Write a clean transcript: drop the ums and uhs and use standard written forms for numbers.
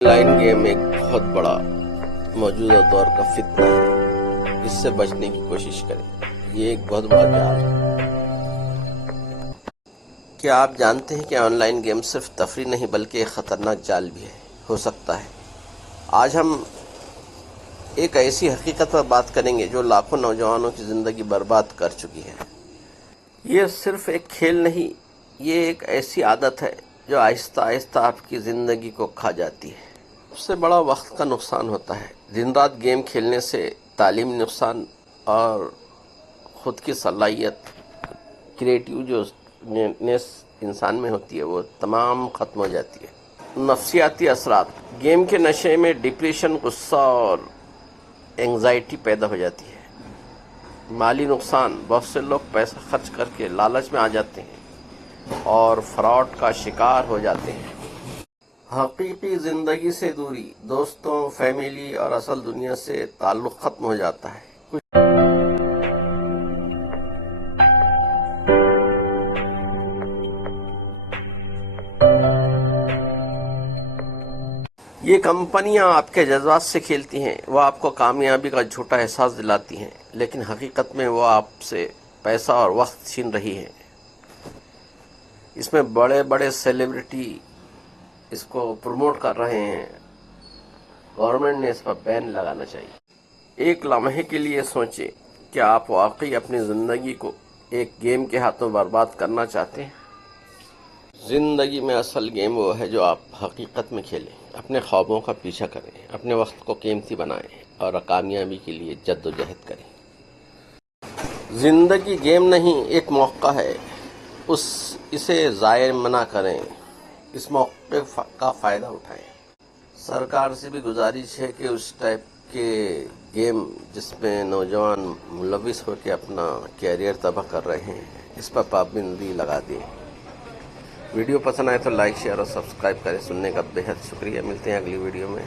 Online game एक बहुत बड़ा मौजूदा दौर का फितना है। इससे बचने की कोशिश करें। ये एक बहुत बड़ा जाल है। क्या आप जानते हैं कि ऑनलाइन गेम सिर्फ तफरीह नहीं बल्कि एक खतरनाक जाल भी है हो सकता है। आज हम एक ऐसी हकीकत पर बात करेंगे जो लाखों नौजवानों की ज़िंदगी बर्बाद कर चुकी है। ये सिर्फ एक खेल नहीं, ये एक ऐसी आदत है जो आहिस्ता आहिस्ता आपकी ज़िंदगी को खा जाती है। सबसे बड़ा वक्त का नुकसान होता है। दिन रात गेम खेलने से तालीम नुकसान और ख़ुद की सलाहियत, क्रिएटिव जो नेस इंसान में होती है वो तमाम ख़त्म हो जाती है। नफ्सियाती असरात, गेम के नशे में डिप्रेशन, गुस्सा और एंग्जाइटी पैदा हो जाती है। माली नुकसान, बहुत से लोग पैसा खर्च करके लालच में आ जाते हैं और फ्रॉड का शिकार हो जाते हैं। हकीकी ज़िंदगी से दूरी, दोस्तों, फैमिली और असल दुनिया से ताल्लुक़ ख़त्म हो जाता है। ये कंपनियां आपके जज्बात से खेलती हैं। वो आपको कामयाबी का झूठा एहसास दिलाती हैं, लेकिन हकीकत में वो आपसे पैसा और वक्त छीन रही हैं। इसमें बड़े बड़े सेलिब्रिटी इसको प्रमोट कर रहे हैं। गवर्नमेंट ने इस पर बैन लगाना चाहिए। एक लम्हे के लिए सोचें, क्या आप वाकई अपनी ज़िंदगी को एक गेम के हाथों बर्बाद करना चाहते हैं? ज़िंदगी में असल गेम वो है जो आप हकीकत में खेलें, अपने ख्वाबों का पीछा करें, अपने वक्त को कीमती बनाएं और कामयाबी के लिए जद्दोजहद करें। ज़िंदगी गेम नहीं, एक मौका है। इसे ज़ाय मना करें, इस मौके का फ़ायदा उठाएं। सरकार से भी गुजारिश है कि उस टाइप के गेम जिसमें नौजवान मुलविस होकर अपना कैरियर तबाह कर रहे हैं, इस पर पाबंदी लगा दें। वीडियो पसंद आए तो लाइक, शेयर और सब्सक्राइब करें। सुनने का बेहद शुक्रिया। मिलते हैं अगली वीडियो में।